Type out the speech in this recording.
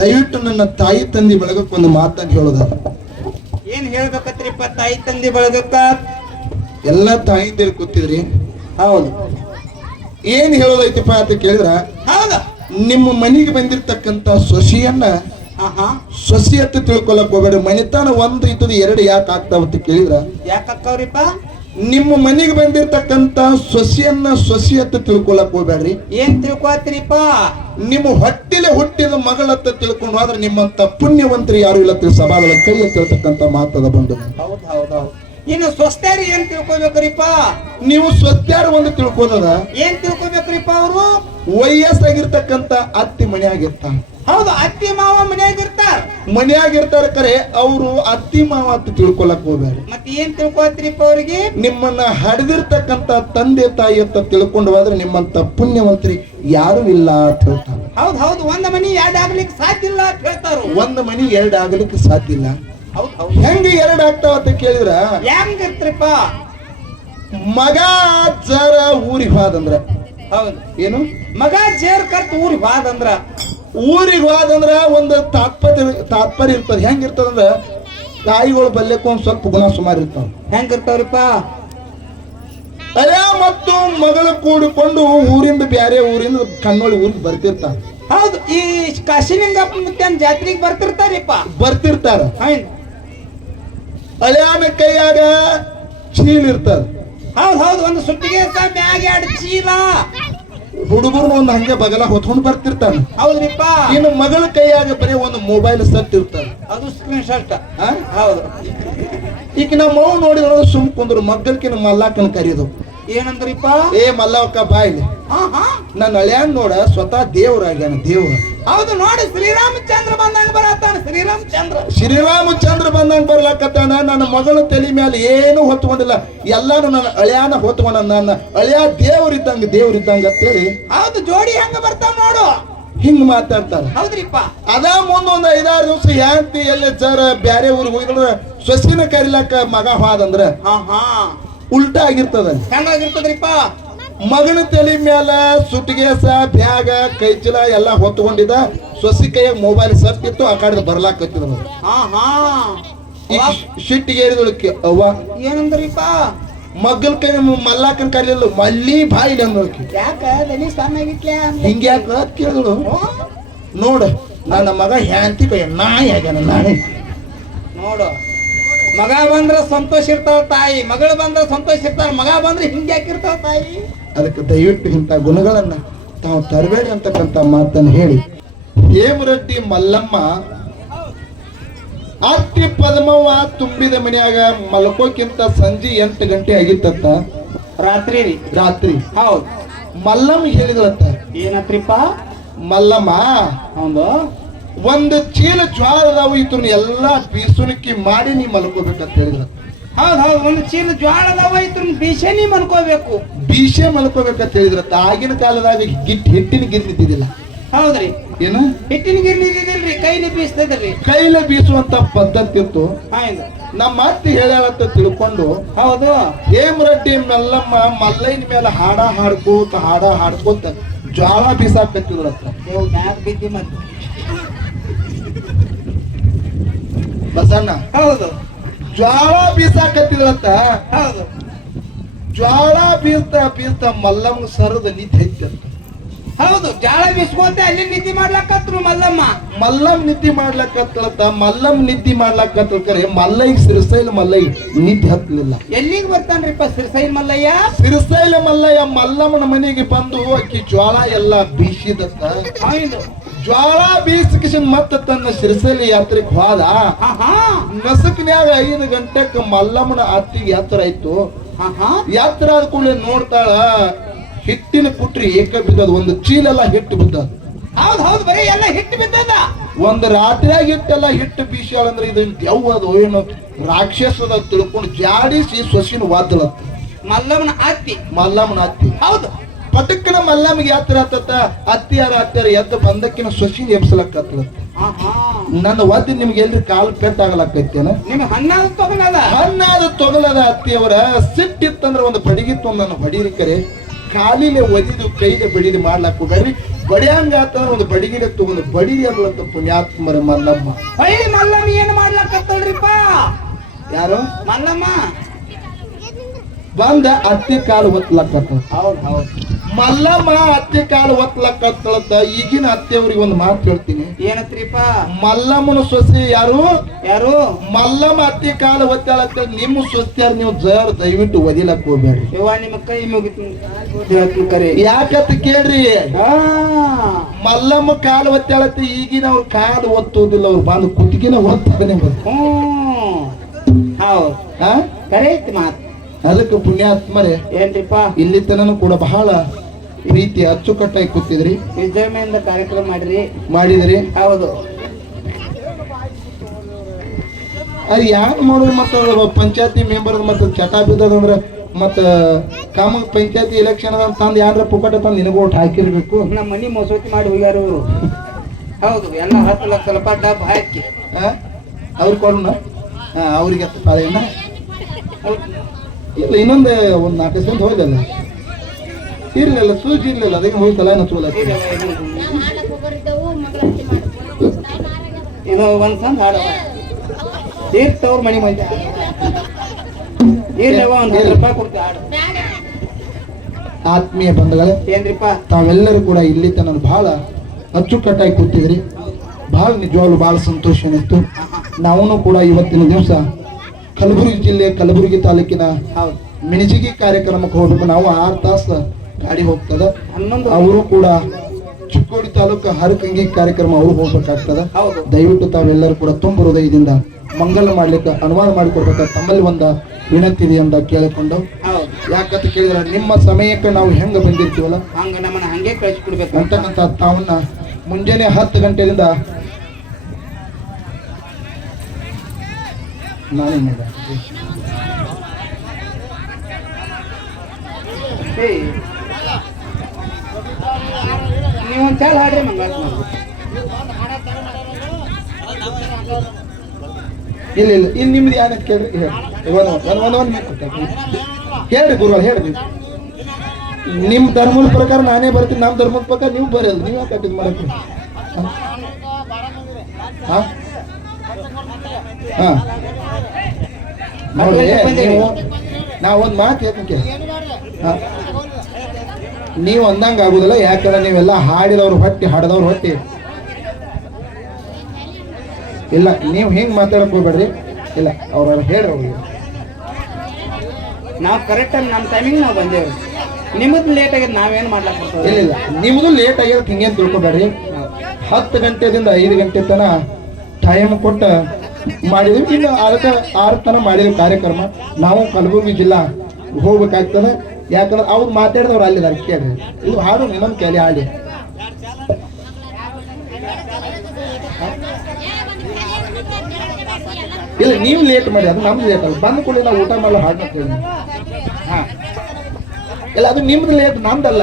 ದಯವಿಟ್ಟು ನನ್ನ ತಾಯಿ ತಂದೆ ಬಳಗಕ್ಕೆ ಒಂದು ಮಾತನ್ನ ಹೇಳೋದ. ಏನ್ ಹೇಳ್ಬೇಕತ್ರಿಪ್ಪ ತಾಯಿ ತಂದೆ ಬಳಗಕ್ಕ? ಎಲ್ಲ ತಾಯಿಂದಿರು ಕೂತಿದ್ರಿ? ಹೌದು. ಏನ್ ಹೇಳೋದೈತಿಪ್ಪ ಅಂತ ಕೇಳಿದ್ರ? ಹೌದು. ನಿಮ್ಮ ಮನೆಗೆ ಬಂದಿರ್ತಕ್ಕಂತ ಸೊಸಿಯನ್ನ ಸೊಸಿ ಅಂತ ತಿಳ್ಕೊಳಕ್ ಹೋಗ್ಬೇಡ. ಮನೆತನ ಒಂದು ಇದ್ದದ ಎರಡು ಯಾಕೆ ಆಗ್ತಾವ ಅಂತ ಕೇಳಿದ್ರ? ಯಾಕಕ್ಕವ್ರಿಪ್ಪ ನಿಮ್ಮ ಮನೆಗೆ ಬಂದಿರತಕ್ಕಂತ ಸೊಸಿಯನ್ನ ಸೊಸಿ ಅಂತ ತಿಳ್ಕೊಳಕ್ ಹೋಗ್ಬೇಡ್ರಿ. ಏನ್ ತಿಳ್ಕೊತೀರಿಪ್ಪ ನಿಮ್ಮ ಹೊಟ್ಟಿಲೆ ಹುಟ್ಟಿದ ಮಗಳತ್ತ ತಿಳ್ಕೊಂಡು ಹೋದ್ರೆ ನಿಮ್ಮಂತ ಪುಣ್ಯವಂತರು ಯಾರು ಇಲ್ಲ ತಿಳಿಸ ಸಭಾಗಳ ಕೈ ತಿಳ್ತಕ್ಕಂತ ಮಾತದ ಬಂದು. ಹೌದ್ ಹೌದ್ ಹೌದ್. ಇನ್ನು ಸ್ವಸ್ಥರು ಏನ್ ತಿಳ್ಕೊಬೇಕ್ರಿಪ್ಪ? ನೀವು ಸ್ವತ್ಯಾರ ಒಂದು ತಿಳ್ಕೋದದ ಏನ್ ತಿಳ್ಕೊಬೇಕ್ರಿಪ್ಪ ಅವರು? ವಯಸ್ಸಾಗಿರ್ತಕ್ಕಂತ ಅತ್ತಿ ಮನೆಯಾಗಿರ್ತಾನ ಹೌದು ಅತ್ತಿ ಮಾವ ಮನ್ಯಾಗ ಇರ್ತಾರ. ಮನೆಯಾಗಿರ್ತಾರ ಕರೆ ಅವರು ಅತ್ತಿ ಮಾವ ಅಂತ ತಿಳ್ಕೊಳಕ್ ಹೋಗ್ಬೇಡ್ರಿ ಮತ್ತೆ ಏನ್ ತಿಳ್ಕೊತ್ರಿಪ್ಪ ಅವ್ರಿಗೆ? ನಿಮ್ಮನ್ನ ಹಡ್ದಿರ್ತಕ್ಕಂತ ತಂದೆ ತಾಯಿ ಅಂತ ತಿಳ್ಕೊಂಡು ಹೋದ್ರೆ ನಿಮ್ಮಂತ ಪುಣ್ಯವಂತರಿ ಯಾರು ಇಲ್ಲ ಅಂತ ಹೇಳ್ತಾರೆ. ಹೌದ್ ಹೌದು ಒಂದ್ ಮನಿ ಎರಡ್ ಆಗ್ಲಿಕ್ಕೆ ಸಾಧ್ಯ ಇಲ್ಲ ಅಂತ ಹೇಳ್ತಾರು. ಒಂದ್ ಮನಿ ಎರಡ್ ಆಗ್ಲಿಕ್ಕೆ ಸಾಧ್ಯ ಇಲ್ಲ. ಹೌದ್ ಹೌದು. ಹೆಂಗ ಎರಡ್ ಆಗ್ತಾವ ಅಂತ ಕೇಳಿದ್ರ? ಹೆಂಗ ಇರ್ತ್ರಿಪ್ಪ? ಮಗ ಜರ ಊರಿಗೆ ಹೋದಂದ್ರ ಹೌದು. ಏನು? ಮಗ ಜೇರ್ ಕರ್ತ ಊರಿಗೆ ಹೋದಂದ್ರ ಊರಿಗೆ ಹೋದಂದ್ರ ಒಂದು ತಾತ್ಪರ್ಯ ತಾತ್ಪರ್ಯ ಇರ್ತದೆ. ಹೆಂಗಿರ್ತದಂದ್ರೆ ತಾಯಿಗಳು ಬಲ್ಯಕ್ಕೆ ಒಂದ್ ಸ್ವಲ್ಪ ಗುಣ ಸುಮಾರು ಇರ್ತಾವ. ಹೆಂಗಿರ್ತಾವ್ರಿಪ್ಪ? ಅರೆ ಮತ್ತು ಮಗಳು ಕೂಡಿಕೊಂಡು ಊರಿಂದ ಬ್ಯಾರೆ ಊರಿಂದ ಕಣ್ಣೊಳಿ ಊರಿಗೆ ಬರ್ತಿರ್ತಾರ. ಹೌದು ಈ ಕಾಶಿಲಿಂಗಪ್ಪ ಮುತ್ಯನ್ ಜಾತ್ರೆಗೆ ಬರ್ತಿರ್ತಾರಿಪ್ಪ? ಬರ್ತಿರ್ತಾರ. ಅಳ್ಯಾನ ಕೈಯಾಗ ಚೀಲ್ ಇರ್ತದ. ಹೌದ್ ಹೌದು ಒಂದು ಸುಟ್ಟಿಗೆ ಮ್ಯಾಗ ಎರಡು ಚೀಲ. ಹುಡುಗರು ಒಂದು ಹಂಗೆ ಬಗಲ ಹೊತ್ಕೊಂಡು ಬರ್ತಿರ್ತಾನ ಹೌದ್ರಿಪ್ಪ. ಇನ್ನು ಮಗಳ ಕೈಯಾಗ ಬರೀ ಒಂದು ಮೊಬೈಲ್ ಸೆಟ್ ಇರ್ತದ ಅದು ಸ್ಕ್ರೀನ್ ಶಾಟ್? ಹೌದು. ಈಗ ನಮ್ಮ ನೋಡಿ ನೋಡಿದ್ರು ಸುಮ್ ಕುಂದ್ರು ಮಗ್ಗಲ್ಕಿನ ಮಲ್ಲಾಕನ ಕರೀದು. ಏನಂದ್ರಿಪ್ಪ? ಏ ಮಲ್ಲವಕ್ಕ ಬಾಯ್ಲಿ ಹಾ ಹಾ ನನ್ನ ಅಳ್ಯಾನ್ ನೋಡ ಸ್ವತಃ ದೇವ್ರಾಗ್ಯಾನ ದೇವ್ರ. ಹೌದು ನೋಡಿ ಶ್ರೀರಾಮಚಂದ್ರ ಬಂದಂಗ ಬರತ್ತಾನ ಶ್ರೀರಾಮಚಂದ್ರ. ಶ್ರೀರಾಮಚಂದ್ರ ಬಂದಂಗ ಬರ್ಲಾಕತ್ತಾನ ನನ್ನ ಮಗಳ ತಲೆ ಮೇಲೆ ಏನು ಹೊತ್ಕೊಂಡಿಲ್ಲ. ಎಲ್ಲಾನು ನನ್ನ ಅಳಿಯಾನ ಹೊತ್ಕೊಂಡ ನನ್ನ ಅಳ್ಯಾ ದೇವ್ರಿದ್ದಂಗ ದೇವ್ರಿದ್ದಂಗ ಅಂತೇಳಿ. ಹೌದು ಜೋಡಿ ಹೆಂಗ ಬರ್ತಾವ ನೋಡು. ಹಿಂಗ್ ಮಾತಾಡ್ತಾರ. ಹೌದ್ರಿಪ್ಪ. ಅದ ಮುಂದೊಂದ್ ಐದಾರು ದಿವಸ ಯಾಂತಿ ಎಲ್ಲಿ ಜರ ಬ್ಯಾರೆ ಊರಿಗೆ ಹೋಗಿದ್ರ ಸೊಸಿನ ಕರಿಲಾಕ ಮಗ ಹಾದಂದ್ರ ಹಾ ಹಾ ಉಲ್ಟಾ ಆಗಿರ್ತದ ಹೆಂಗಾಗಿರ್ತದ್ರಿಪ್ಪ ಮಗನ ತಲೆ ಮ್ಯಾಲ ಸುಟ್ಟಿಗೆಸ ಬ್ಯಾಗ ಕೈಚಲ ಎಲ್ಲ ಹೊತ್ಕೊಂಡಿದ್ದ ಸೊಸಿ ಕೈಯಾಗ ಮೊಬೈಲ್ ಸತ್ತಿತ್ತು ಆ ಕಡೆ ಬರ್ಲಾಕತ್ತಿದ ಶಿಟ್ಟಿಗೆ ಏರಿದೊಳಕ್ಕೆ ಅವ್ವ. ಏನಂದ್ರಿಪ್ಪ? ಮಗ್ಗಲ್ ಕೈ ಮಲ್ಲಾಕನ್ ಕರಿಲಿಲ್ಲ ಮಲ್ಲಿ ಬಾಯಿಲಿ ಅಂದೊಳಕ್ಕೆ ಯಾಕ? ಸಣ್ಣಗಿತ್ಲ ಹಿಂಗ್ಯಾಕ ಕೇಳಿದಳು? ನೋಡು ನನ್ನ ಮಗ ಹ್ಯಾಂತಿ ಕೈ ನಾಯಿ ಆಗ್ಯಾನ ನಾಯಿ ನೋಡು. ಮಗ ಬಂದ್ರ ಸಂತೋಷ ಇರ್ತಾವ ತಾಯಿ ಮಗಳು ಬಂದ್ರ ಸಂತೋಷ ಇರ್ತಾರ ಮಗ ಬಂದ್ರೆ ಹಿಂಗೆ ಹಿಂಗ್ಯಾಕಿರ್ತಾವ ತಾಯಿ. ಅದಕ್ಕೆ ದಯವಿಟ್ಟು ಇಂಥ ಗುಣಗಳನ್ನ ತಾವು ತರಬೇಡಿ ಅಂತಕ್ಕಂಥ ಮಾತನ್ನು ಹೇಳಿ. ಹೇಮರೆಡ್ಡಿ ಮಲ್ಲಮ್ಮ ಆರ್ತಿ ಪದ್ಮವ್ವ ತುಂಬಿದ ಮನೆಯಾಗ ಮಲ್ಕೋಕ್ಕಿಂತ ಸಂಜೆ ಎಂಟು ಗಂಟೆ ಆಗಿತ್ತಂತ? ರಾತ್ರಿ ರೀ. ರಾತ್ರಿ. ಹೌದು. ಮಲ್ಲಮ್ಮ ಹೇಳಿದ್ರಂತ. ಏನತ್ರಿಪ್ಪ? ಮಲ್ಲಮ್ಮ ಹೌದು. ಒಂದು ಚೀಲ ಜ್ವಾಳ ಅದಾವು ಇದ್ರ ಎಲ್ಲಾ ಬೀಸುಣಿಕೆ ಮಾಡಿ ನೀ ಮಲ್ಕೋಬೇಕಂತ ಹೇಳಿದ್ರ. ಹೌದ್ ಹೌದು ಒಂದು ಚೀಲ ಜ್ವಾಳ ಜ್ವಾಳದವ ಬೀಸೆ ನೀ ಮಲ್ಕೋಬೇಕು. ಬೀಸೆ ಮಲ್ಕೋಬೇಕಂತ ಹೇಳಿದ್ರ. ಆಗಿನ ಕಾಲದಾಗ ಗಿಟ್ ಹಿಟ್ಟಿನ ಗಿರ್ನಿದ್ದಿಲ್ಲ ಹೌದ್ರಿ. ಏನು? ಹಿಟ್ಟಿನ ಇದಿಲ್ರಿ ಕೈಲಿ ಬೀಸ್ತದ್ರಿ ಕೈಲಿ ಬೀಸುವಂತ ಪದ್ಧತಿ ಇತ್ತು. ನಮ್ಮ ಅತ್ತಿ ಹೇಳಂತ ತಿಳ್ಕೊಂಡು ಹೌದು. ಹೇಮರೆಡ್ಡಿ ಮೆಲ್ಲಮ್ಮ ಮಲ್ಲೈನ ಮೇಲೆ ಹಾಡ ಹಾಡ್ಕೋತ ಹಾಡ ಹಾಡ್ಕೋತ ಜ್ವಾಳ ಮ್ಯಾಗ ಬಿದ್ದಿ ಮತ್ತೆ. ಬಸಣ್ಣ. ಹೌದು. ಜ್ವಾಳ ಬೀಸಾಕತ್ತಿದ್ರಂತ. ಹೌದು. ಜ್ವಾಳ ಬೀಸ್ತಾ ಬೀಸ್ತಾ ಮಲ್ಲಮ್ಮ ಸರದ ನಿಂತ ಹೆಚ್ಚಂತ ಹೌದು ಜ್ವಾಳ ಬೀಸ್ಕೊಂತ ಅಲ್ಲಿ ನಿದ್ದೆ ಮಾಡ್ಲಾಕತ್ರು ಮಲ್ಲಮ್ಮ. ಮಲ್ಲಮ್ ನಿದ್ದೆ ಮಾಡ್ಲಕತ್ತಳತ್ತ ಮಲ್ಲಂ ನಿದ್ದೆ ಮಾಡ್ಲಕತ್ತಳ ಕರೆ ಮಲ್ಲೈ ಸಿರಿಸೈಲ ಮಲ್ಲೈ ನಿದ್ದೆ ಹತ್ತಲಿಲ್ಲ. ಎಲ್ಲಿಗೆ ಬರ್ತಾನ್ರಿಪ್ಪ ಸಿರಿಸೈಲ್ ಮಲ್ಲಯ್ಯ? ಸಿರಿಸೈಲ ಮಲ್ಲಯ್ಯ ಮಲ್ಲಮ್ಮನ ಮನೆಗೆ ಬಂದು ಅಕ್ಕಿ ಜ್ವಾಳ ಎಲ್ಲ ಬೀಸಿದತ್ತ. ಜ್ವಾಳ ಬೀಸಿಕಿಸಿನ ಮತ್ತ ತನ್ನ ಸಿರಿಸೈಲಿ ಯಾತ್ರೆಗೆ ಹೋದ. ನಸಕ್ನ್ಯಾಗ ಐದು ಗಂಟೆಕ್ ಮಲ್ಲಮ್ಮನ ಅತ್ತಿಗೆ ಯಾತ್ರ ಆಯ್ತು. ಯಾತ್ರ ಆದ ಕೂಡಲೇ ನೋಡ್ತಾಳ ಹಿಟ್ಟಿನ ಕುಟ್ರಿ ಏಕ ಬಿದ್ದದ ಒಂದು ಚೀಲೆಲ್ಲ ಹಿಟ್ಟು ಬಿದ್ದದ. ಹೌದ್ ಹೌದು ಬರೀ ಎಲ್ಲ ಹಿಟ್ಟು ಬಿದ್ದದ ಒಂದು ರಾತ್ರಿಯಾಗ ಹಿಟ್ಟೆಲ್ಲ ಹಿಟ್ಟು ಬೀಸಾಳ ಅಂದ್ರೆ ಇದು ದೆವ್ವದು ಏನು? ರಾಕ್ಷಸದ ತಿಳ್ಕೊಂಡು ಜಾಡಿಸಿ ಸೊಸಿನ ವಾದಳತ್ತ ಮಲ್ಲಮ್ಮನ ಅತ್ತಿ. ಮಲ್ಲಮ್ಮನ ಅತ್ತಿ. ಹೌದು. ಪಟಕ್ಕನ ಮಲ್ಲಮ್ಮಗೆ ಯಾತ್ರ ಆತತ್ತ ಅತ್ತಿಯಾರ ಅತ್ತಿಯಾರ ಎದ್ದು ಬಂದಕ್ಕಿನ ಸೊಸಿನ ಎಬ್ಸಲಕ್ಕತ್ತಲತ್ತ ಹಾ ಹಾ ನನ್ನ ಒದ್ದು ನಿಮ್ಗೆ ಎಲ್ರಿ ಕಾಲು ಪೆಟ್ಟಾಗಲಕ್ಕೈತೇನ ನಿಮ್ ಹನ್ನಾದ ತೊಗಲದ? ಹಣ್ಣಾದ ತೊಗಲದ ಅತ್ತಿಯವರ ಸಿಟ್ಟಿತ್ತಂದ್ರೆ ಒಂದು ಬಡಿಗಿತ್ತು ನನ್ನ ಹೊಡೀರಿ ಕರೆ. ಕಾಲಿಲೆ ಒದಿದು ಕೈಗೆ ಬಿಡಿದು ಮಾಡ್ಲಾಕ ಹೋಗ್ರಿ ಬಡಿಯಂಗ ಆತಂದ್ರ ಒಂದು ಬಡಿಗಿಡ ತಗೊಂಡು ಬಡಿಗೆ ಅಂತ ಪುಣ್ಯಾತ್ಮರ ಮಲ್ಲಮ್ಮ. ಅಯ್ಯ ಮಲ್ಲಮ್ಮ ಏನ್ ಮಾಡ್ಲಕ್ಕತ್ತಳ್ರಿಪ್ಪ ಯಾರು? ಮಲ್ಲಮ್ಮ. ಬಂದ ಅತ್ತಿ ಕಾಲು ಒತ್ಲಕ್ಕತ್ತ ಹೌದು ಹೌದ್. ಮಲ್ಲಮ್ಮ ಅತ್ತೆ ಕಾಲು ಒತ್ತಲಕ್ಕತ್ತಳತ್ತ ಈಗಿನ ಅತ್ತೆಯವ್ರಿಗೆ ಒಂದು ಮಾತು ಹೇಳ್ತೀನಿ. ಏನತ್ರಿಪ್ಪ? ಮಲ್ಲಮ್ಮನ ಸೊಸೆ ಯಾರು? ಯಾರು? ಮಲ್ಲಮ್ಮ ಅತ್ತೆ ಕಾಲು ಒತ್ತಾಳತ್ತ ನಿಮ್ಮ ಸೊಸ್ತಿಯಾರ ನೀವು ಜರ ದಯವಿಟ್ಟು ಒದಿಲಕ್ ಹೋಗ್ಬೇಡ್ರಿ. ನಿಮ್ಮ ಕೈ ಮುಗಿತು ಕರೆ. ಯಾಕಂತ ಕೇಳ್ರಿ. ಮಲ್ಲಮ್ಮ ಕಾಲು ಒತ್ತಾಳತ್ತ ಈಗಿನ ಅವ್ರ ಕಾಲು ಒತ್ತೋದಿಲ್ಲ ಅವ್ರು ಬಂದು ಕುತ್ತಿಗೆನ ಒತ್ತಾನೆ ಹ್ಮ್ ಹೌದ್. ಕರೆ ಐತಿ ಮಾತು. ಅದಕ್ಕೆ ಪುಣ್ಯಾತ್ಮರೇ ಏನ್ರಿಪ್ಪ? ಇಲ್ಲಿ ತನನು ಕೂಡ ಬಹಳ ಪ್ರೀತಿ ಅಚ್ಚುಕಟ್ಟಾಗಿ ಕೂತಿದ್ರಿ? ವಿಜಯಮೆಯಿಂದ ಕಾರ್ಯಕ್ರಮ ಮಾಡ್ರಿ. ಮಾಡಿದ್ರಿ? ಹೌದು. ಅದು ಯಾರು ಮಾಡೋದು ಮತ್ತು ಪಂಚಾಯತಿ ಮೆಂಬರ್ ಮತ್ತು ಚಟ ಬಿದ್ದದಂದ್ರೆ ಮತ್ತು ಕಾಮ ಪಂಚಾಯತಿ ಎಲೆಕ್ಷನ್ ಅದ ತಂದು ಯಾರ ಪುಕಟ ತಂದು ನಿನಗೆ ಓಟ್ ಹಾಕಿರ್ಬೇಕು? ನಮ್ಮ ಮನಿ ಮಸೂತಿ ಮಾಡಿ ಹೋಗ್ಯಾರು ಹೌದು ಎಲ್ಲ ಹತ್ತು ಲಕ್ಷ ರೂಪಾಯಿ ಡಬ್ ಹಾಕಿ? ಅವ್ರು ಕೊಡೋಣ. ಹಾಂ ಅವ್ರಿಗೆ ಹತ್ತು ಪಾಳೆಯನ್ನ ಇಲ್ಲ ಇನ್ನೊಂದು ಒಂದು ನಾಲ್ಕು ದಿವಸ ಹೋಯ್ದಲ್ಲ ಇರ್ಲಿಲ್ಲ ಸೂಜಿ ಇರ್ಲಿಲ್ಲ ಅದಕ್ಕೆ ಹೋಯ್ತಲ್ಲ ಏನೋ ಚೋಲ ಇದು ಒಂದ್ ಸಣ್ಣ ಹಾಡ ತೀರ್ಥವ್ರ ಮನಿ ಮಂದಿ ಇರ್ಲವ ಒಂದ್ ರೂಪಾಯಿ ಕೊಡ್ತೀವಿ ಹಾಡು. ಆತ್ಮೀಯ ಬಂಧುಗಳೇ ಏನ್ರಿಪ್ಪ? ತಾವೆಲ್ಲರೂ ಕೂಡ ಇಲ್ಲಿ ತನ್ನ ಬಹಳ ಅಚ್ಚುಕಟ್ಟಾಗಿ ಕೂತಿದ್ರಿ ಬಹಳ ನಿಜವಾಗ್ಲು ಬಹಳ ಸಂತೋಷ ಅನಿಸ್ತು ನಾವು ಕೂಡ ಇವತ್ತಿನ ದಿವಸ ಕಲಬುರಗಿ ಜಿಲ್ಲೆ ಕಲಬುರಗಿ ತಾಲೂಕಿನ ಮಿಣಿಜಿಗಿ ಕಾರ್ಯಕ್ರಮಕ್ಕೆ ಹೋಗ್ಬೇಕು ನಾವು ಆರು ತಾಸು ಗಾಡಿ ಹೋಗ್ತದ. ಹನ್ನೊಂದು ಅವರು ಕೂಡ ಚಿಕ್ಕೋಡಿ ತಾಲೂಕು ಹರಕಂಗಿ ಕಾರ್ಯಕ್ರಮ ಅವರು ಹೋಗ್ಬೇಕಾಗ್ತದ. ದಯವಿಟ್ಟು ತಾವೆಲ್ಲರೂ ಕೂಡ ತುಂಬ ಹೃದಯದಿಂದ ಮಂಗಲ ಮಾಡ್ಲಿಕ್ಕೆ ಅನುವಾದ ಮಾಡಿಕೊಡ್ಬೇಕ ತಮ್ಮಲ್ಲಿ ಒಂದ ವಿನಂತಿ ಇದೆ ಅಂತ ಕೇಳಿಕೊಂಡು. ಯಾಕಂತ ಕೇಳಿದ್ರೆ ನಿಮ್ಮ ಸಮಯಕ್ಕೆ ನಾವು ಹೆಂಗ ಬಂದಿರ್ತೀವಲ್ಲ? ಹಂಗ ನಮ್ಮನ್ನ ಹಂಗೆ ಕಳಿಸ್ಕೊಡ್ಬೇಕು ಅಂತಕ್ಕಂಥ ತಾವನ್ನ ಮುಂಜಾನೆ ಹತ್ತು ಗಂಟೆಯಿಂದ ನಾನೇ ಮಾಡ್ದೆ? ಚಾಲ್ ಹಾಡ್ರಿ ಇಲ್ಲ ಇಲ್ಲ, ಇಲ್ಲಿ ನಿಮ್ದು ಯಾರಂತ ಕೇಳ್ರಿ, ಹೇಳಿ. ಹೇಳ್ರಿ ಗುರು ಹೇಳ್ರಿ ನಿಮ್ ಧರ್ಮದ ಪ್ರಕಾರ ನಾನೇ ಬರ್ತೀನಿ ನಮ್ಮ ಧರ್ಮದ ಪ್ರಕಾರ ನೀವು ಬರೋದು, ನೀವು ಯಾಕೆ ಮಾಡಕ್ಕೆ? ಹಾ? ಹಾ? ಮಾತು ಹೇಳ್ತೀನಿ ನೀವು ಅಂದಂಗೆ ಆಗುದಿಲ್ಲ ಯಾಕಂದ್ರೆ ನೀವೆಲ್ಲ ಹಾಡಿದವ್ರು ಹೊಟ್ಟಿ ಹಾಡದವ್ರು ಹೊಟ್ಟಿ ಇಲ್ಲ ನೀವು ಹೆಂಗ್ ಮಾತಾಡಕ್ ಹೋಗ್ಬೇಡ್ರಿ. ಇಲ್ಲ ಅವ್ರ ಹೇಳ್ರಿ ಅವ್ರಿಗೆ. ನಾವು ಕರೆಕ್ಟ್ ಆಗಿ ನಮ್ಮ ಟೈಮಿಂಗ್ ನಾವು ಬಂದೇವ್ರಿ ನಿಮ್ಮದು ಲೇಟ್ ಆಗಿದೆ ನಾವೇನು ಮಾಡ್ಲಾಕ್ ಇಲ್ಲ ಇಲ್ಲ. ನಿಮ್ದು ಲೇಟ್ ಆಗ್ಯದ ಹಿಂಗೇನ್ ತಿಳ್ಕೊಬೇಡ್ರಿ? ಹತ್ತು ಗಂಟೆದಿಂದ ಐದು ಗಂಟೆ ತನ ಟೈಮ್ ಕೊಟ್ಟ ಮಾಡಿದ್ವಿ. ಇನ್ನು ಅದಕ್ಕೆ ಆರು ತನ ಮಾಡಿದ ಕಾರ್ಯಕ್ರಮ. ನಾವು ಕಲಬುರಗಿ ಜಿಲ್ಲಾ ಹೋಗ್ಬೇಕಾಗ್ತದೆ. ಯಾಕಂದ್ರೆ ಅವ್ರು ಮಾತಾಡಿದವ್ರು ಅಲ್ಲಿ ಕೇಳ್ರಿ ಇದು ಹಾಡು ಇನ್ನೊಂದು ಕೇಳಿ ಹಾಡಿ ಇಲ್ಲ, ನೀವು ಲೇಟ್ ಮಾಡಿ, ಅದು ನಮ್ದು ಲೇಟ್ ಅಲ್ಲ ಬಂದ ಕೂಡಲೇ ನಾವು ಊಟ ಮಾಡೋ ಹಾಡು ಹಾ. ಇಲ್ಲ, ಅದು ನಿಮ್ದು ಲೇಟ್ ನಮ್ದಲ್ಲ.